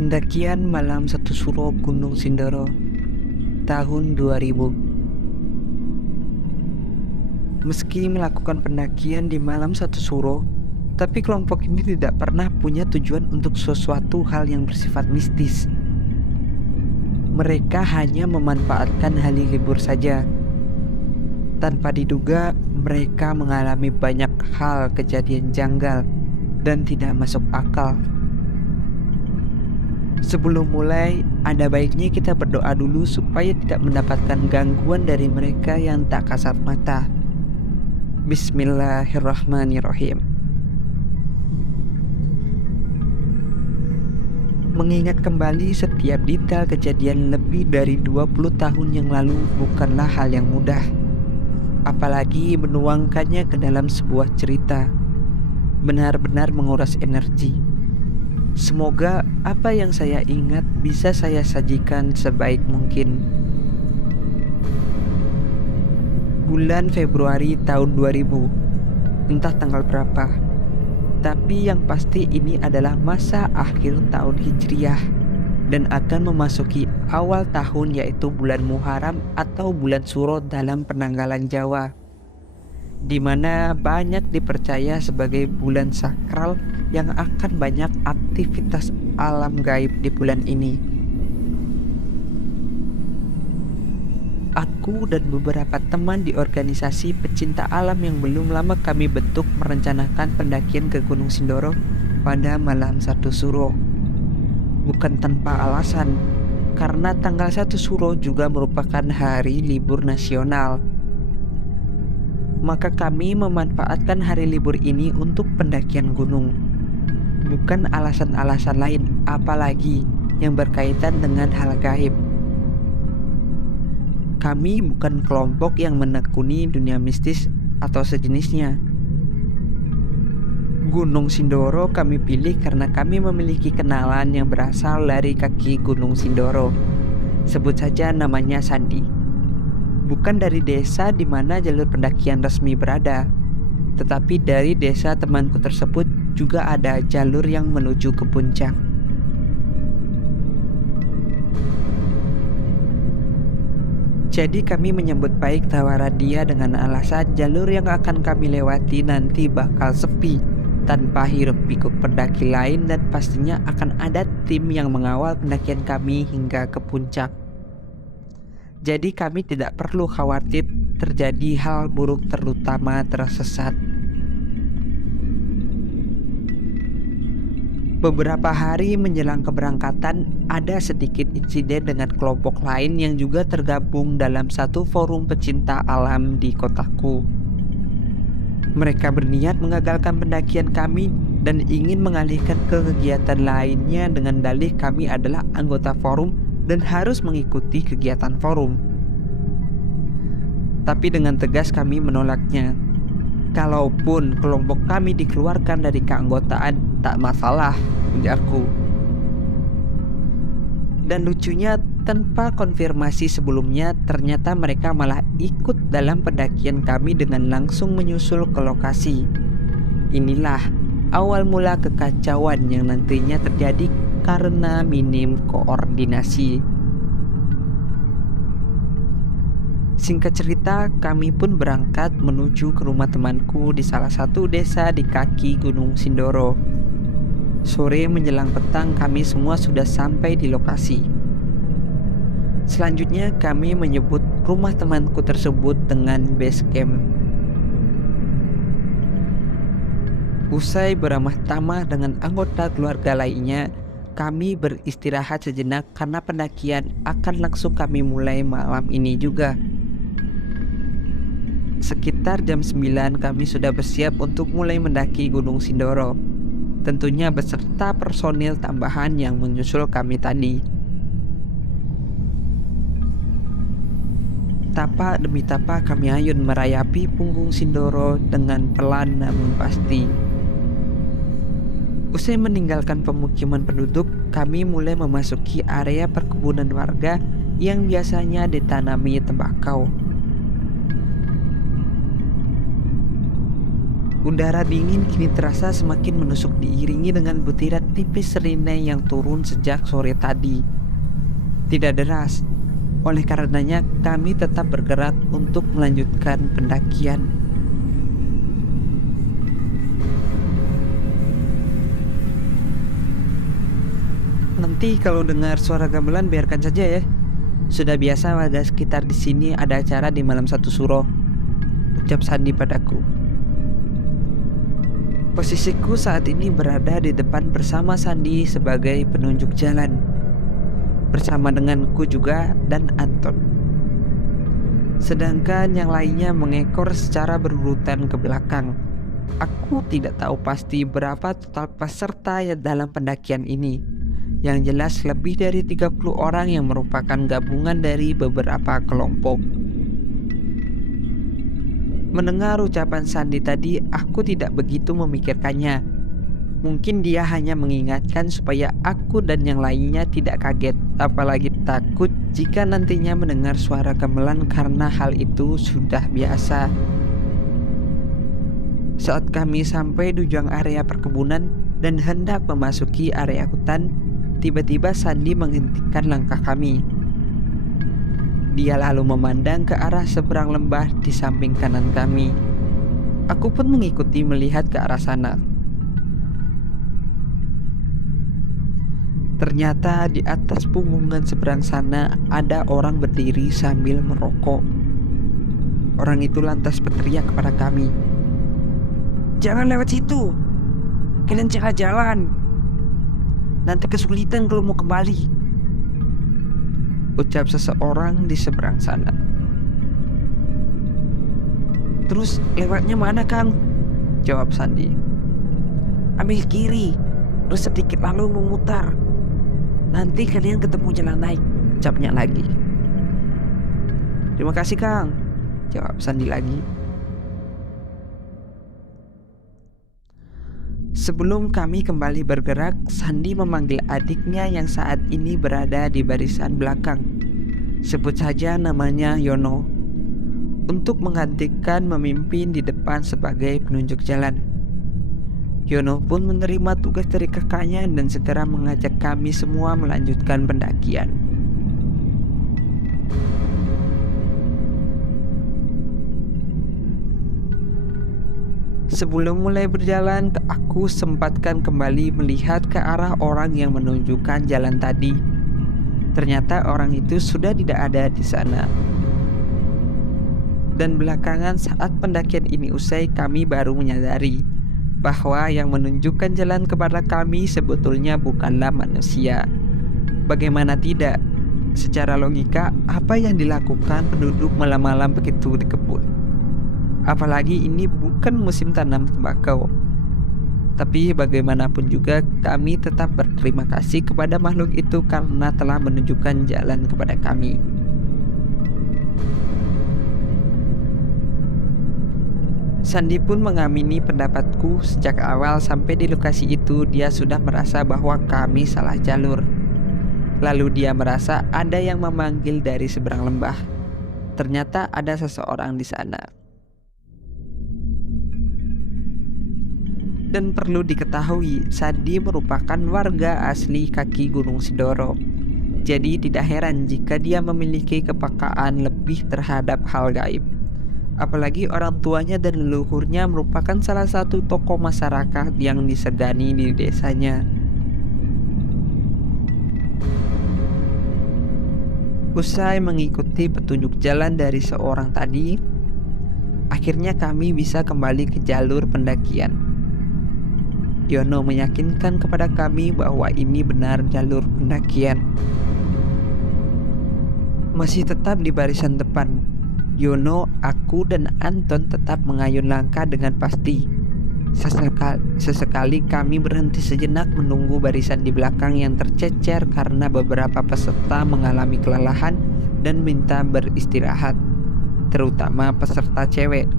Pendakian malam satu suro Gunung Sindoro tahun 2000. Meski melakukan pendakian di malam satu suro, tapi kelompok ini tidak pernah punya tujuan untuk sesuatu hal yang bersifat mistis. Mereka hanya memanfaatkan hari libur saja. Tanpa diduga, mereka mengalami banyak hal kejadian janggal dan tidak masuk akal. Sebelum mulai, ada baiknya kita berdoa dulu supaya tidak mendapatkan gangguan dari mereka yang tak kasat mata. Bismillahirrahmanirrahim. Mengingat kembali setiap detail kejadian lebih dari 20 tahun yang lalu bukanlah hal yang mudah. Apalagi menuangkannya ke dalam sebuah cerita. Benar-benar menguras energi. Semoga apa yang saya ingat bisa saya sajikan sebaik mungkin. Bulan Februari tahun 2000, entah tanggal berapa, tapi yang pasti ini adalah masa akhir tahun Hijriah dan akan memasuki awal tahun, yaitu bulan Muharram atau bulan Suro dalam penanggalan Jawa, di mana banyak dipercaya sebagai bulan sakral yang akan banyak aktivitas alam gaib di bulan ini. Aku dan beberapa teman di organisasi pecinta alam yang belum lama kami bentuk merencanakan pendakian ke Gunung Sindoro pada malam 1 Suro. Bukan tanpa alasan, karena tanggal 1 Suro juga merupakan hari libur nasional. Maka kami memanfaatkan hari libur ini untuk pendakian gunung. Bukan alasan-alasan lain, apalagi yang berkaitan dengan hal gaib. Kami bukan kelompok yang menekuni dunia mistis atau sejenisnya. Gunung Sindoro kami pilih karena kami memiliki kenalan yang berasal dari kaki Gunung Sindoro. Sebut saja namanya Sandi. Bukan dari desa di mana jalur pendakian resmi berada, tetapi dari desa temanku tersebut juga ada jalur yang menuju ke puncak. Jadi kami menyambut baik tawaran dia dengan alasan jalur yang akan kami lewati nanti bakal sepi, tanpa hiruk pikuk pendaki lain, dan pastinya akan ada tim yang mengawal pendakian kami hingga ke puncak. Jadi kami tidak perlu khawatir terjadi hal buruk, terutama tersesat. Beberapa hari menjelang keberangkatan, ada sedikit insiden dengan kelompok lain yang juga tergabung dalam satu forum pecinta alam di kotaku. Mereka berniat mengagalkan pendakian kami dan ingin mengalihkan ke kegiatan lainnya dengan dalih kami adalah anggota forum dan harus mengikuti kegiatan forum. Tapi dengan tegas kami menolaknya. Kalaupun kelompok kami dikeluarkan dari keanggotaan, tak masalah, ujarku. Dan lucunya, tanpa konfirmasi sebelumnya, ternyata mereka malah ikut dalam pendakian kami dengan langsung menyusul ke lokasi. Inilah awal mula kekacauan yang nantinya terjadi karena minim koordinasi. Singkat cerita, kami pun berangkat menuju ke rumah temanku di salah satu desa di kaki Gunung Sindoro. Sore menjelang petang, kami semua sudah sampai di lokasi. Selanjutnya kami menyebut rumah temanku tersebut dengan base camp. Usai beramah tamah dengan anggota keluarga lainnya, kami beristirahat sejenak karena pendakian akan langsung kami mulai malam ini juga. Sekitar jam 9 kami sudah bersiap untuk mulai mendaki Gunung Sindoro, tentunya beserta personil tambahan yang menyusul kami tadi. Tapak demi tapak kami ayun merayapi punggung Sindoro dengan pelan namun pasti. Usai meninggalkan pemukiman penduduk, kami mulai memasuki area perkebunan warga yang biasanya ditanami tembakau. Udara dingin kini terasa semakin menusuk diiringi dengan butiran tipis serinai yang turun sejak sore tadi. Tidak deras, oleh karenanya kami tetap bergerak untuk melanjutkan pendakian. Nanti kalau dengar suara gamelan biarkan saja ya. Sudah biasa warga sekitar di sini ada acara di malam satu suro, ucap Sandi padaku. Posisiku saat ini berada di depan bersama Sandi sebagai penunjuk jalan, bersama denganku juga dan Anton. Sedangkan yang lainnya mengekor secara berurutan ke belakang. Aku tidak tahu pasti berapa total peserta dalam pendakian ini. Yang jelas lebih dari 30 orang yang merupakan gabungan dari beberapa kelompok. Mendengar ucapan Sandi tadi, aku tidak begitu memikirkannya. Mungkin dia hanya mengingatkan supaya aku dan yang lainnya tidak kaget, apalagi takut jika nantinya mendengar suara gamelan karena hal itu sudah biasa. Saat kami sampai di ujung area perkebunan dan hendak memasuki area hutan, tiba-tiba Sandi menghentikan langkah kami. Dia lalu memandang ke arah seberang lembah di samping kanan kami. Aku pun mengikuti melihat ke arah sana. Ternyata di atas punggungan seberang sana ada orang berdiri sambil merokok. Orang itu lantas berteriak kepada kami, "Jangan lewat situ, kalian jangan jalan. Nanti kesulitan kalau mau kembali," ucap seseorang di seberang sana. "Terus lewatnya mana, Kang?" jawab Sandi. "Ambil kiri, terus sedikit lalu memutar. Nanti kalian ketemu jalan naik," ucapnya lagi. "Terima kasih, Kang," jawab Sandi lagi. Sebelum kami kembali bergerak, Sandi memanggil adiknya yang saat ini berada di barisan belakang, sebut saja namanya Yono, untuk menggantikan memimpin di depan sebagai penunjuk jalan. Yono pun menerima tugas dari kakaknya dan segera mengajak kami semua melanjutkan pendakian. Sebelum mulai berjalan, aku sempatkan kembali melihat ke arah orang yang menunjukkan jalan tadi. Ternyata orang itu sudah tidak ada di sana. Dan belakangan saat pendakian ini usai, kami baru menyadari bahwa yang menunjukkan jalan kepada kami sebetulnya bukanlah manusia. Bagaimana tidak? Secara logika, apa yang dilakukan penduduk malam-malam begitu di kebun? Apalagi ini bukan musim tanam tembakau. Tapi bagaimanapun juga kami tetap berterima kasih kepada makhluk itu karena telah menunjukkan jalan kepada kami. Sandi pun mengamini pendapatku. Sejak awal sampai di lokasi itu dia sudah merasa bahwa kami salah jalur. Lalu dia merasa ada yang memanggil dari seberang lembah. Ternyata ada seseorang di sana. Dan perlu diketahui, Sandi merupakan warga asli kaki Gunung Sindoro. Jadi tidak heran jika dia memiliki kepekaan lebih terhadap hal gaib. Apalagi orang tuanya dan leluhurnya merupakan salah satu tokoh masyarakat yang disegani di desanya. Usai mengikuti petunjuk jalan dari seorang tadi, akhirnya kami bisa kembali ke jalur pendakian. Yono meyakinkan kepada kami bahwa ini benar jalur pendakian. Masih tetap di barisan depan, Yono, aku, dan Anton tetap mengayun langkah dengan pasti. Sesekali kami berhenti sejenak menunggu barisan di belakang yang tercecer karena beberapa peserta mengalami kelelahan dan minta beristirahat, terutama peserta cewek.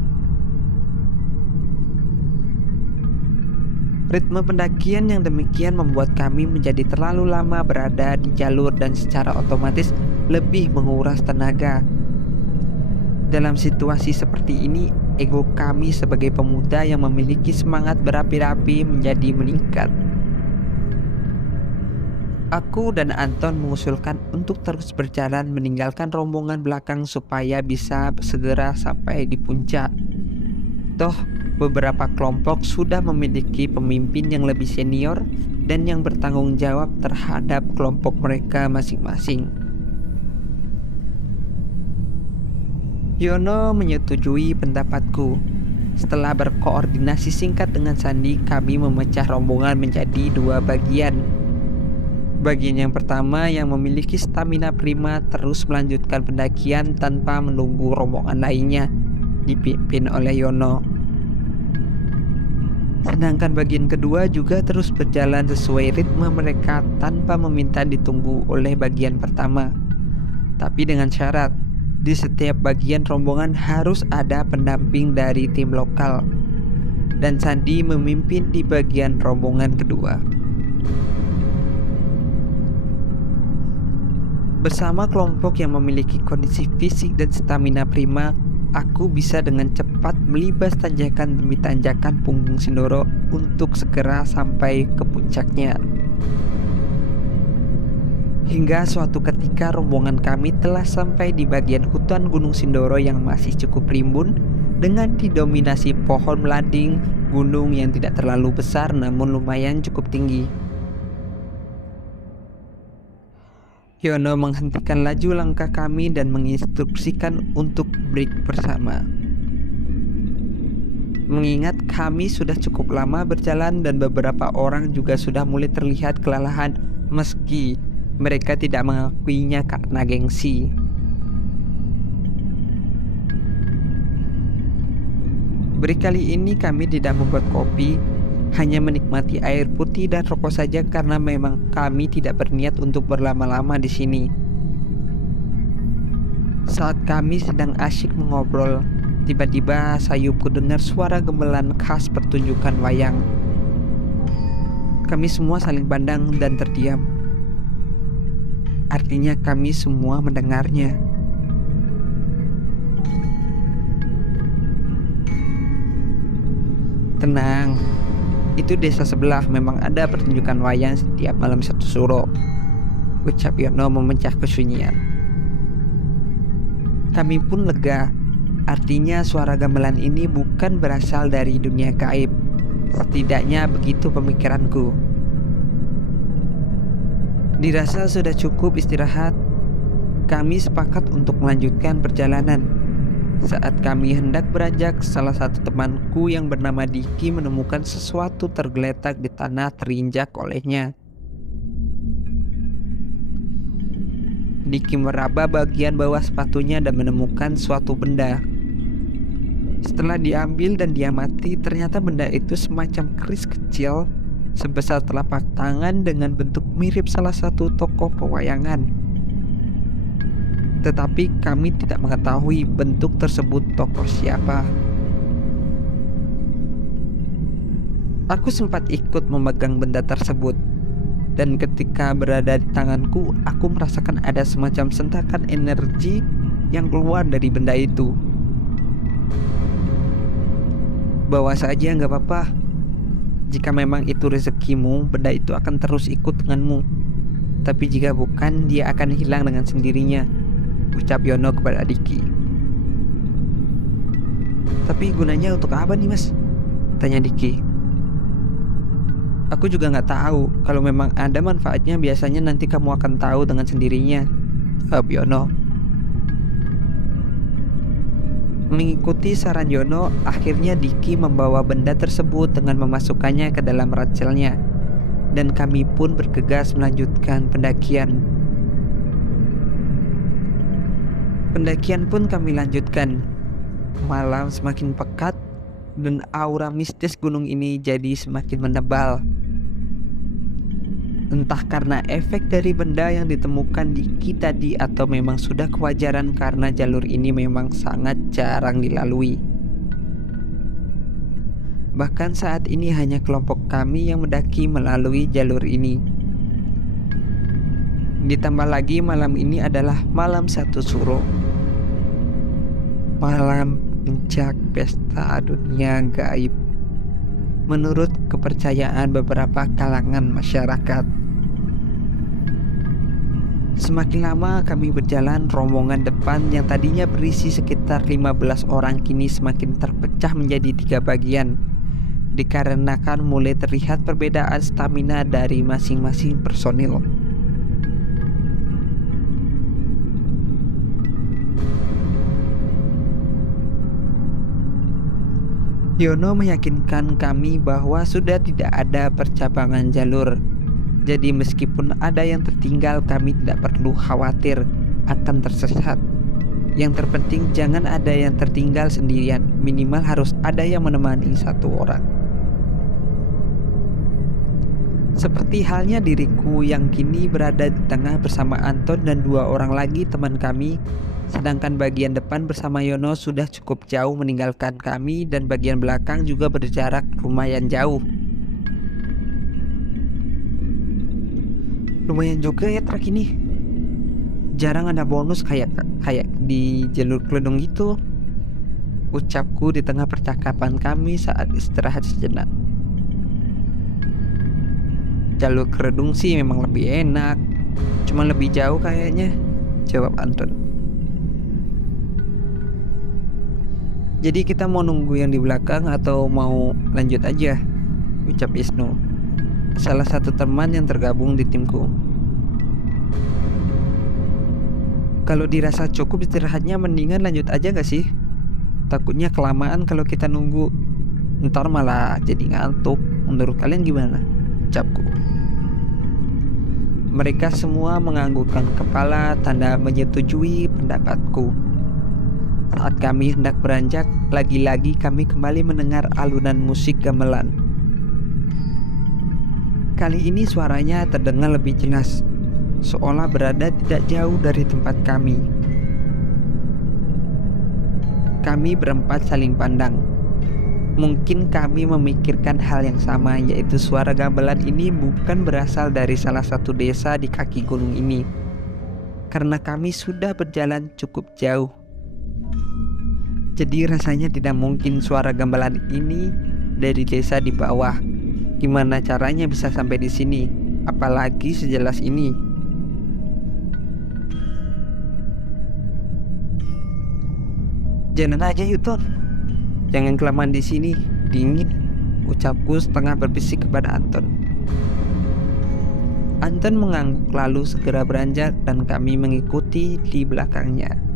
Ritme pendakian yang demikian membuat kami menjadi terlalu lama berada di jalur dan secara otomatis lebih menguras tenaga. Dalam situasi seperti ini, ego kami sebagai pemuda yang memiliki semangat berapi-api menjadi meningkat. Aku dan Anton mengusulkan untuk terus berjalan meninggalkan rombongan belakang supaya bisa segera sampai di puncak. Toh, beberapa kelompok sudah memiliki pemimpin yang lebih senior dan yang bertanggung jawab terhadap kelompok mereka masing-masing. Yono menyetujui pendapatku. Setelah berkoordinasi singkat dengan Sandi, kami memecah rombongan menjadi 2 bagian. Bagian yang pertama yang memiliki stamina prima terus melanjutkan pendakian tanpa menunggu rombongan lainnya, dipimpin oleh Yono. Sedangkan bagian kedua juga terus berjalan sesuai ritme mereka tanpa meminta ditunggu oleh bagian pertama. Tapi dengan syarat, di setiap bagian rombongan harus ada pendamping dari tim lokal. Dan Sandi memimpin di bagian rombongan kedua. Bersama kelompok yang memiliki kondisi fisik dan stamina prima, aku bisa dengan cepat melibas tanjakan demi tanjakan punggung Sindoro untuk segera sampai ke puncaknya. Hingga suatu ketika rombongan kami telah sampai di bagian hutan Gunung Sindoro yang masih cukup rimbun dengan didominasi pohon melanding, gunung yang tidak terlalu besar namun lumayan cukup tinggi. Yono menghentikan laju langkah kami dan menginstruksikan untuk break bersama. Mengingat kami sudah cukup lama berjalan dan beberapa orang juga sudah mulai terlihat kelelahan meski mereka tidak mengakuinya karena gengsi. Break kali ini kami tidak membuat kopi, hanya menikmati air putih dan rokok saja karena memang kami tidak berniat untuk berlama-lama di sini. Saat kami sedang asyik mengobrol, tiba-tiba sayupku dengar suara gemelan khas pertunjukan wayang. Kami semua saling pandang dan terdiam. Artinya kami semua mendengarnya. Tenang, itu desa sebelah memang ada pertunjukan wayang setiap malam 1 Suro, ucap Yono memecah kesunyian. Kami pun lega, artinya suara gamelan ini bukan berasal dari dunia gaib. Setidaknya begitu pemikiranku. Dirasa sudah cukup istirahat, kami sepakat untuk melanjutkan perjalanan. Saat kami hendak beranjak, salah satu temanku yang bernama Diki menemukan sesuatu tergeletak di tanah terinjak olehnya. Diki meraba bagian bawah sepatunya dan menemukan suatu benda. Setelah diambil dan diamati, ternyata benda itu semacam keris kecil sebesar telapak tangan dengan bentuk mirip salah satu tokoh pewayangan. Tetapi kami tidak mengetahui bentuk tersebut tokoh siapa. Aku sempat ikut memegang benda tersebut, dan ketika berada di tanganku, aku merasakan ada semacam sentakan energi yang keluar dari benda itu. Bawa saja, nggak apa-apa. Jika memang itu rezekimu, benda itu akan terus ikut denganmu. Tapi jika bukan, dia akan hilang dengan sendirinya, ucap Yono kepada Diki. Tapi gunanya untuk apa nih, Mas? Tanya Diki. Aku juga nggak tahu. Kalau memang ada manfaatnya, biasanya nanti kamu akan tahu dengan sendirinya, jawab Yono. Mengikuti saran Yono, akhirnya Diki membawa benda tersebut dengan memasukkannya ke dalam ranselnya, dan kami pun bergegas melanjutkan pendakian. Pendakian pun kami lanjutkan. Malam semakin pekat dan aura mistis gunung ini jadi semakin menebal. Entah karena efek dari benda yang ditemukan Diki tadi atau memang sudah kewajaran karena jalur ini memang sangat jarang dilalui. Bahkan saat ini hanya kelompok kami yang mendaki melalui jalur ini. Ditambah lagi malam ini adalah malam 1 Suro, malam puncak pesta dunia gaib menurut kepercayaan beberapa kalangan masyarakat. Semakin lama kami berjalan, rombongan depan yang tadinya berisi sekitar 15 orang kini semakin terpecah menjadi 3 bagian, dikarenakan mulai terlihat perbedaan stamina dari masing-masing personil. Yono meyakinkan kami bahwa sudah tidak ada percabangan jalur. Jadi meskipun ada yang tertinggal, kami tidak perlu khawatir akan tersesat. Yang terpenting jangan ada yang tertinggal sendirian. Minimal harus ada yang menemani satu orang. Seperti halnya diriku yang kini berada di tengah bersama Anton dan 2 orang lagi teman kami. Sedangkan bagian depan bersama Yono sudah cukup jauh meninggalkan kami dan bagian belakang juga berjarak lumayan jauh. Lumayan juga ya trek ini. Jarang ada bonus kayak di jalur keledong gitu. Ucapku di tengah percakapan kami saat istirahat sejenak. Jalur keledong sih memang lebih enak, cuma lebih jauh kayaknya, jawab Anton. Jadi kita mau nunggu yang di belakang atau mau lanjut aja? Ucap Isnu, salah satu teman yang tergabung di timku. Kalau dirasa cukup istirahatnya mendingan lanjut aja gak sih? Takutnya kelamaan kalau kita nunggu, ntar malah jadi ngantuk. Menurut kalian gimana? Ucapku. Mereka semua menganggukkan kepala tanda menyetujui pendapatku. Saat kami hendak beranjak, lagi-lagi kami kembali mendengar alunan musik gamelan. Kali ini suaranya terdengar lebih jelas, seolah berada tidak jauh dari tempat kami. Kami berempat saling pandang. Mungkin kami memikirkan hal yang sama, yaitu suara gamelan ini bukan berasal dari salah satu desa di kaki gunung ini, karena kami sudah berjalan cukup jauh. Jadi rasanya tidak mungkin suara gamelan ini dari desa di bawah. Gimana caranya bisa sampai di sini, apalagi sejelas ini? Jalan aja Yuton, jangan kelamaan di sini, dingin. Ucapku setengah berbisik kepada Anton. Anton mengangguk lalu segera beranjak dan kami mengikuti di belakangnya.